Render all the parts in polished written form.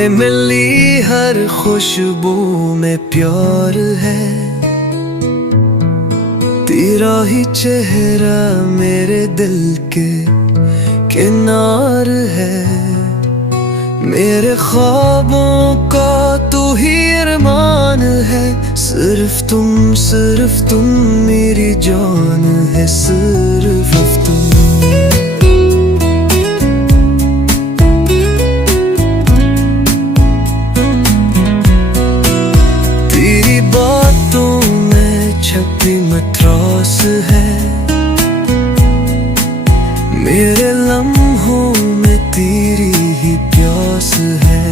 तुमसे मिली हर खुशबू में प्यार है, तेरा ही चेहरा मेरे दिल के किनार है। मेरे ख्वाबों का तू ही अरमान है, सिर्फ तुम मेरी जान है, सिर्फ तुम। तेरी बातों में छपी मद्रास है, मेरे लम्हों में तेरी ही प्यास है।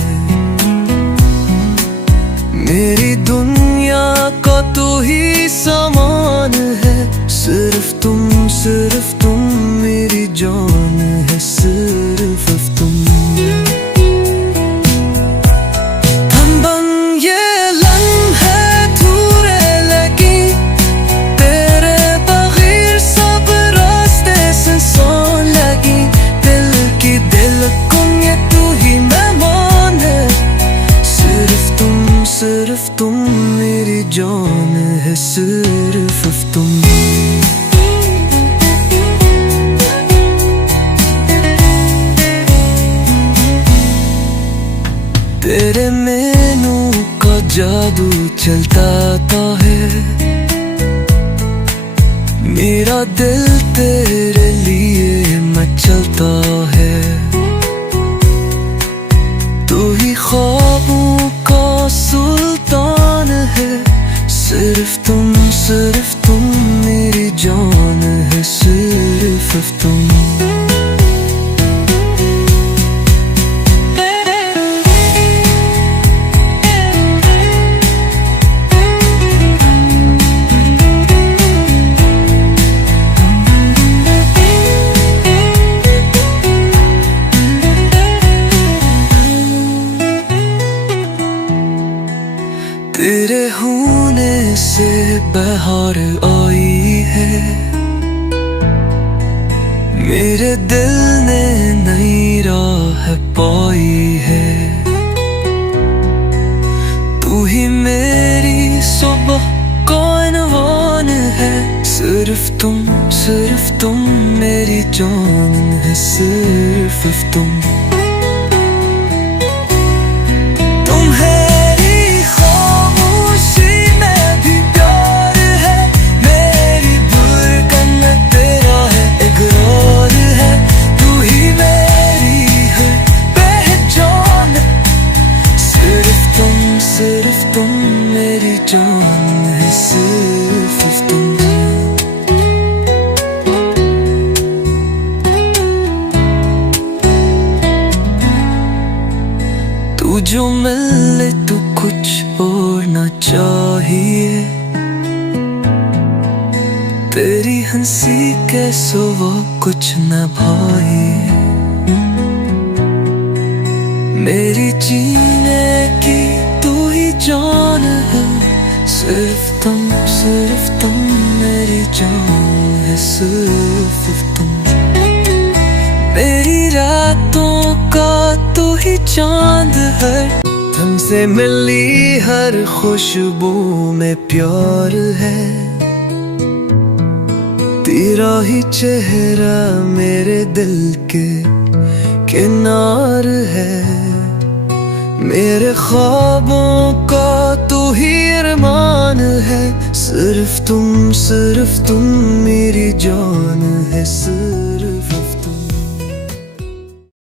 मेरी दुनिया का तू ही सामान है, सिर्फ तुम मेरी जान है, सिर्फ तुम। हम बन ये लम्हे अधूरे लगी, तेरे बगैर सब रास्ते सुनसान लगी। दिल की दिलकुन ये तू ही मेहमान है, सिर्फ तुम मेरी जान है, सिर्फ तुम। तेरे मैनू का जादू चलता है, मेरा दिल तेरे लिए मचलता है। तू ही ख्वाबों का सुल्तान है, सिर्फ तुम मेरी जान है, सिर्फ तुम। तेरे होने से बहार आई है, मेरे दिल ने नई राह पाई है। तू ही मेरी सुबह का इनवान है, सिर्फ तुम मेरी जान है, सिर्फ तुम। सिर्फ तुम मेरी जान है, सिर्फ तुम। तू जो मिले तो कुछ और ना चाहिए, तेरी हंसी के सिवा कुछ न भाई। मेरी जीने की तू ही जान है, सिर्फ तुम मेरी जान है, सिर्फ तुम। मेरी रातों का तू ही चांद है, तुमसे मिली हर खुशबू में प्यार है, तेरा ही चेहरा मेरे दिल के किनार है। मेरे ख्वाबों का तू ही अरमान है, सिर्फ तुम मेरी जान है, सिर्फ